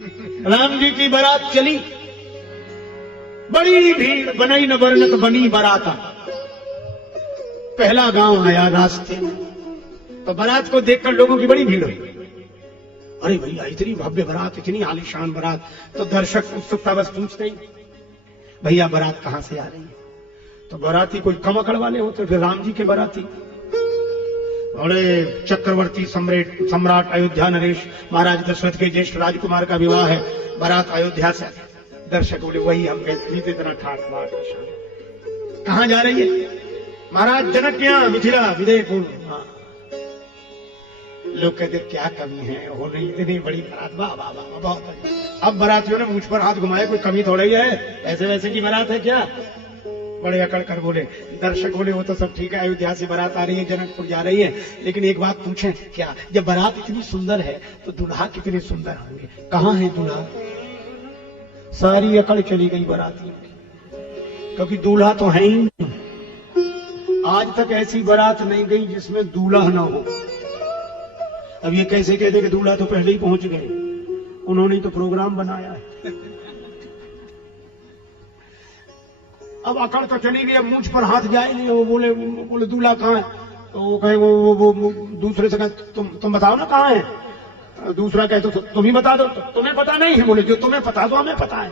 राम जी की बारात चली, बड़ी भीड़, बनई न बरनत बनी बाराता। पहला गांव आया रास्ते में, तो बारात को देखकर लोगों की बड़ी भीड़ हुई। अरे भैया इतनी भव्य बारात, इतनी आलीशान बारात। तो दर्शक उत्सुकता बस पूछते ही, भैया बारात कहां से आ रही है? तो बाराती कोई कम अकड़ वाले होते, फिर राम जी के बाराती। बड़े चक्रवर्ती सम्राट अयोध्या नरेश महाराज दशरथ के ज्येष्ठ राजकुमार का विवाह है, बारात अयोध्या से। दर्शक बोले वही हम कहते इतना ठाट बाट। कहां जा रही है? महाराज जनक के यहाँ, मिथिला विदेहपुर। लोग कहते क्या कमी है, हो नहीं इतनी बड़ी बारात, वाह वाह वाह बहुत। अब बारातियों ने मुझ पर हाथ घुमाए, कोई कमी थोड़ी है, ऐसे वैसे की बारात है क्या? बड़े अकड़ कर बोले। दर्शक बोले वो तो सब ठीक है, अयोध्या से बारात आ रही है, जनकपुर जा रही है, लेकिन एक बात पूछें क्या? जब बारात इतनी सुंदर है तो दूल्हा कितने सुंदर होंगे? कहाँ है दूल्हा? सारी अकड़ चली गई बारातियों की, क्योंकि दूल्हा तो है ही नहीं। आज तक ऐसी बारात नहीं गई जिसमें दूल्हा ना हो। अब ये कैसे कहते कि दूल्हा तो पहले ही पहुंच गए, उन्होंने तो प्रोग्राम बनाया है। अब अकड़ तो चली गई, अब मुझ पर हाथ जाएंगे। वो बोले दूल्हा कहाँ है? तो वो कहे वो दूसरे से कहे तुम बताओ ना कहाँ है। दूसरा कहे तो तुम ही बता दो। तो तुम्हें पता नहीं है? बोले जो तुम्हें पता दो, हमें पता है।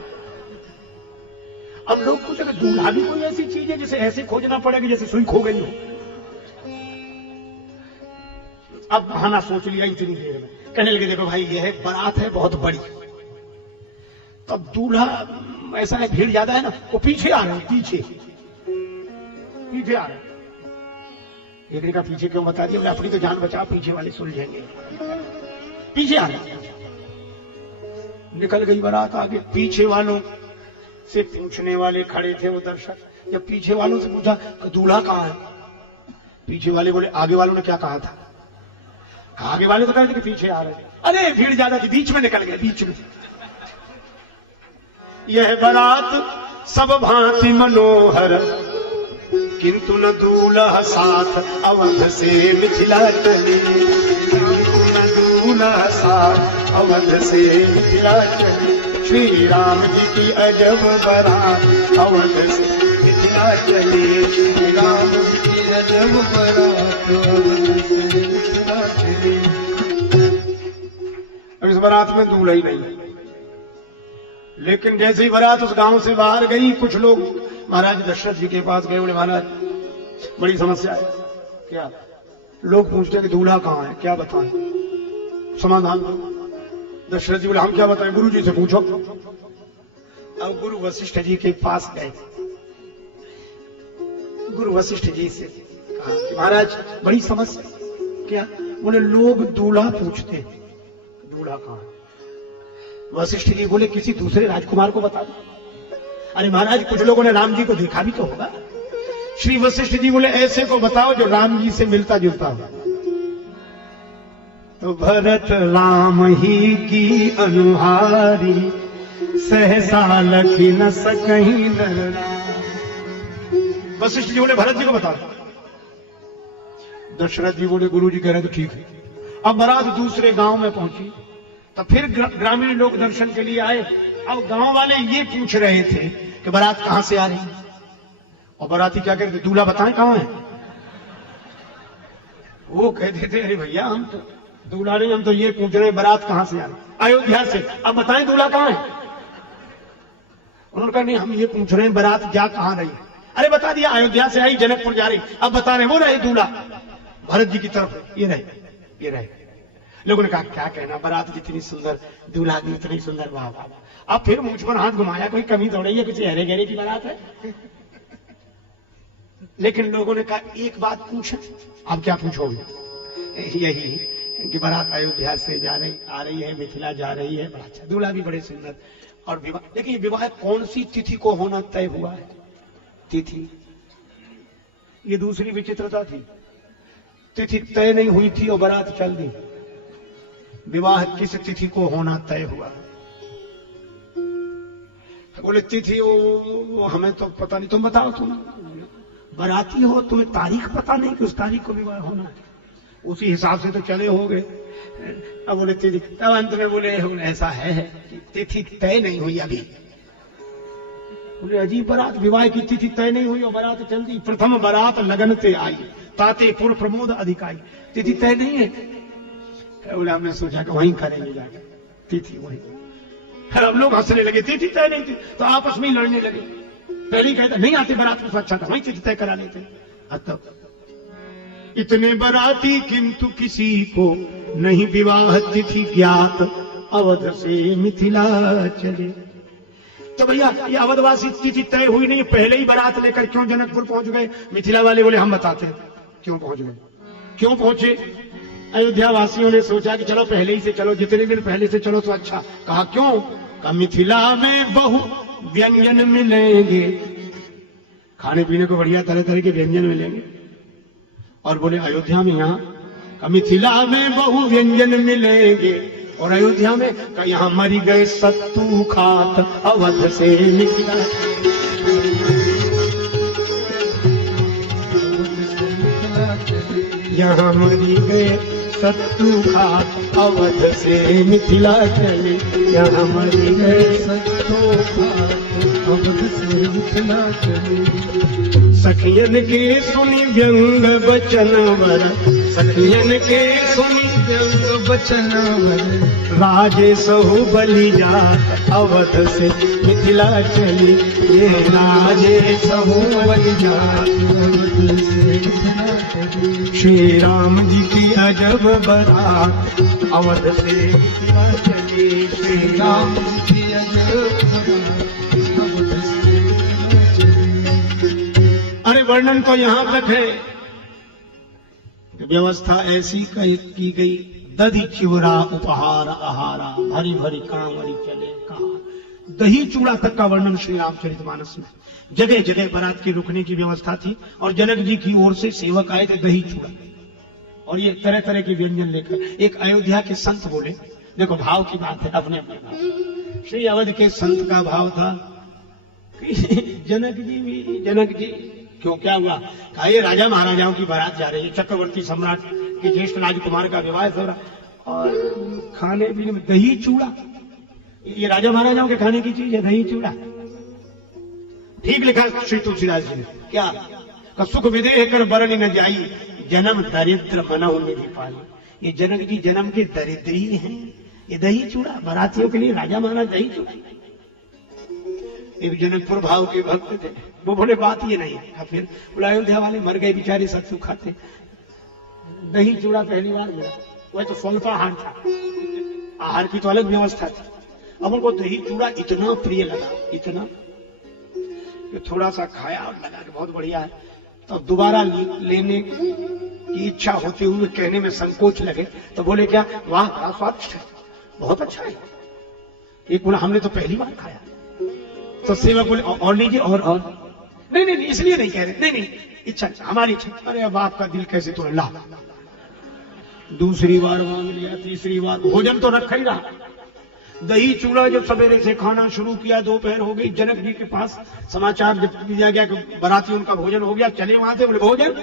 अब लोग पूछे दूल्हा भी कोई ऐसी चीज है जिसे ऐसे खोजना पड़ेगा जैसे सुई खो गई हो? अब बहाना सोच लिया इतनी देर में, कहने लगे देखो भाई ये है बारात है बहुत बड़ी। तब दूल्हा ऐसा है, भीड़ ज्यादा है ना, वो पीछे आ रहे हैं, पीछे आ रहे हैं। एक ने कहा पीछे क्यों बता दिया? अपनी तो जान बचाओ, पीछे वाले सुलझेंगे। पीछे आ रहे हैं। निकल गई बारात आगे। पीछे वालों से पूछने वाले खड़े थे वो दर्शक। जब पीछे वालों से पूछा तो दूल्हा कहाँ है? पीछे वाले बोले आगे वालों ने क्या कहा था? आगे वाले तो कह रहे थे कि पीछे आ रहे हैं। अरे भीड़ ज्यादा थी, बीच में निकल गए, बीच में। यह बारात सब भांति मनोहर, किंतु न दूल्हा साथ अवध से मिथिला चली। किंतु न दूल्हा साथ अवध से मिथिला चली। श्री राम जी की अजब बारात अवध से मिथिला चली। श्री राम जी की अजब बारात अवध से मिथिला चली। अब इस बारात में दूल्हा ही नहीं, लेकिन जैसे ही बारात उस गांव से बाहर गई, कुछ लोग महाराज दशरथ जी के पास गए। बोले महाराज बड़ी समस्या है। क्या? लोग पूछते हैं कि दूल्हा कहाँ है, क्या बताएं, समाधान दो। दशरथ जी बोले हम क्या बताएं, गुरु जी से पूछो। अब गुरु वशिष्ठ जी के पास गए। गुरु वशिष्ठ जी से कहा कि महाराज बड़ी समस्या। क्या? बोले लोग दूल्हा पूछते हैं, दूल्हा कहाँ है? वशिष्ठ जी बोले किसी दूसरे राजकुमार को बता दो। अरे महाराज कुछ लोगों ने राम जी को देखा भी तो होगा। श्री वशिष्ठ जी बोले ऐसे को बताओ जो राम जी से मिलता जुलता हो। तो भरत राम ही की अनुहारी, सहसा लखी न सकहीं नर। वशिष्ठ जी बोले भरत जी को बता दो। दशरथ जी बोले गुरु जी कह रहे तो ठीक है। अब बारात दूसरे गांव में पहुंची, तो फिर ग्रामीण लोग दर्शन के लिए आए। अब गांव वाले ये पूछ रहे थे कि बारात कहां से आ रही है, और बाराती क्या कहते थे दूल्हा बताएं कहां है। वो कहते थे अरे भैया हम तो दूल्हा नहीं, हम तो ये पूछ रहे बारात कहां से आ रही? अयोध्या से। अब बताएं दूल्हा कहां है। उन्होंने कहा नहीं हम ये पूछ रहे हैं बारात जा कहां रही है। अरे बता दिया अयोध्या से आई, जनकपुर जा रही। अब बता रहे वो रहे दूल्हा भरत जी की तरफ, ये रहे। लोगों ने कहा क्या कहना, बारात जितनी सुंदर, दूल्हा भी उतनी सुंदर, वाह वाह। अब फिर मुझ पर हाथ घुमाया, कोई कमी थोड़ी है, किसी हरे गहरे की बारात है। लेकिन लोगों ने कहा एक बात पूछ। अब क्या पूछोगे? यही कि बारात अयोध्या से आ रही है, मिथिला जा रही है, बड़ा अच्छा, दूल्हा भी बड़े सुंदर। और विवाह, देखिए विवाह कौन सी तिथि को होना तय हुआ है? तिथि, ये दूसरी विचित्रता थी। तिथि तय नहीं हुई थी और बारात चल दी। विवाह किस तिथि को होना तय हुआ? बोले तिथि वो हमें तो पता नहीं, तुम बताओ। तुम बाराती हो, तुम्हें तारीख पता नहीं कि उस तारीख को विवाह होना है? उसी हिसाब से तो चले होगे। अब बोले तिथि, तब अंत में बोले ऐसा है कि तिथि तय नहीं हुई अभी। बोले अजीब बारात, विवाह की तिथि तय नहीं हुई और बारात चल दी। प्रथम बारात लगन ते आई, ताते पुर प्रमोद अधिकाई। तिथि तय नहीं है। बोले हमने सोचा कि वहीं करेंगे जाकर तिथि वहीं। हम लोग हंसने लगे, तिथि तय नहीं थी तो आपस में ही लड़ने लगे। पहले ही कहता नहीं आते बारात में, अच्छा था वहीं तिथि तय करा लेते। तब इतने बाराती किंतु किसी को नहीं विवाह तिथि ज्ञात, अवध से मिथिला चले। तो भैया ये अवधवासी तिथि तय हुई नहीं, पहले ही बारात लेकर क्यों जनकपुर पहुंच गए? मिथिला वाले बोले हम बताते हैं क्यों पहुंच गए, क्यों पहुंचे। अयोध्या वासियों ने सोचा कि चलो पहले ही से चलो, जितने दिन पहले से चलो तो अच्छा। कहा क्यों? कहा मिथिला में बहु व्यंजन मिलेंगे, खाने पीने को बढ़िया तरह तरह के व्यंजन मिलेंगे। और बोले अयोध्या में यहाँ मिथिला में बहु व्यंजन मिलेंगे, और अयोध्या में यहाँ मरी गए सत्तू खात अवध से मिथिला। यहाँ मरी गए सत्तू खात अवध से मिथिला चले, यहाँ मरी गए सत्तू खात अवध से मिथिला चले। सखियन के सुनी व्यंग बचन वर, सखियन के सुनी व्यंग बचन वर, राजे सहु बलि जात अवध से मिथिला चली। ये राजे सहु बलि जात अवध से मिथिला चली। श्री राम जी की अजब बारात अवध से मिथिला चली। श्री राम जी की अजब बारात अवध से मिथिला चली। अरे वर्णन तो यहां तक है, व्यवस्था ऐसी की गई, दधी चिवरा उपहार आहारा, भरी भरी कांवरी चले। कहा दही चूड़ा तक का वर्णन श्री रामचरितमानस में। जगह जगह बारात की रुकने की व्यवस्था थी, और जनक जी की ओर से सेवक आए थे दही चूड़ा और ये तरह तरह के व्यंजन लेकर। एक अयोध्या के संत बोले, देखो भाव की बात है, अपने अपने भाव। श्री अवध के संत का भाव था कि जनक जी क्यों, क्या हुआ? कहा ये राजा महाराजाओं की बारात जा रही है, चक्रवर्ती सम्राट के ज्येष्ठ राजकुमार का विवाह हो रहा, और खाने पीने में दही चूड़ा, ये राजा महाराजाओं के खाने की चीज है दही चूड़ा। ठीक लिखा श्री तुलसीदास जी ने, क्या? का सुख विदेह कर बरनी न जाई, जन्म दरिद्र मनहु निधि पाई। ये जनक जी जन्म के दरिद्री हैं, ये दही चूड़ा बारातियों के लिए राजा महाराज दही चूड़ा। एक जनकपुर भाव के भक्त थे, वो बोले बात ये नहीं है। फिर बोला अयोध्या वाले मर गए बेचारे, सत्तू खाते, दही चूड़ा पहली बार मिला। वह तो स्वल्पाहार था, आहार की तो अलग व्यवस्था थी। अब उनको दही चूड़ा इतना प्रिय लगा, इतना कि थोड़ा सा खाया और लगा कि बहुत बढ़िया है। तो दोबारा लेने की इच्छा होते हुए कहने में संकोच लगे, तो बोले क्या? वाह बड़ा स्वादिष्ट है, बहुत अच्छा है। एक बोला हमने तो पहली बार खाया। तो सेवक बोले और लीजिए, और नहीं, इसलिए नहीं कह रहे, नहीं इच्छा, हमारी इच्छा। अरे अब आपका दिल कैसे तो ला, दूसरी बार मांग लिया, तीसरी बार, भोजन तो रखा ही रहा। दही चूड़ा जब सवेरे से खाना शुरू किया, दोपहर हो गई, जनक जी के पास समाचार दिया गया कि बाराती उनका भोजन हो गया। चले वहां से, बोले भोजन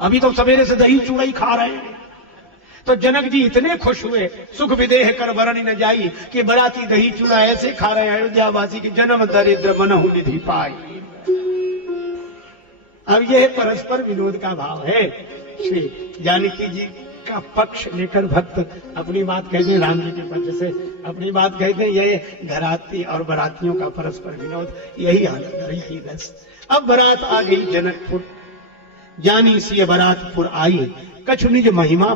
अभी तो सवेरे से दही चूड़ा ही खा रहे हैं। तो जनक जी इतने खुश हुए, सुख विदेह कर बरनी न जाई, कि बाराती दही चूड़ा ऐसे खा रहे हैं अयोध्या वासी की जन्म दरिद्र मनहु निधि पाई। अब यह परस्पर विनोद का भाव है। श्री जानकी जी का पक्ष लेकर भक्त अपनी बात कहते हैं, राम जी के पक्ष से अपनी बात कहते हैं। ये घराती और बारातियों का परस्पर विनोद, यही आनंद, यही रस। अब बारात आ गई जनकपुर, जानी सी बारातपुर आई, कछु निज महिमा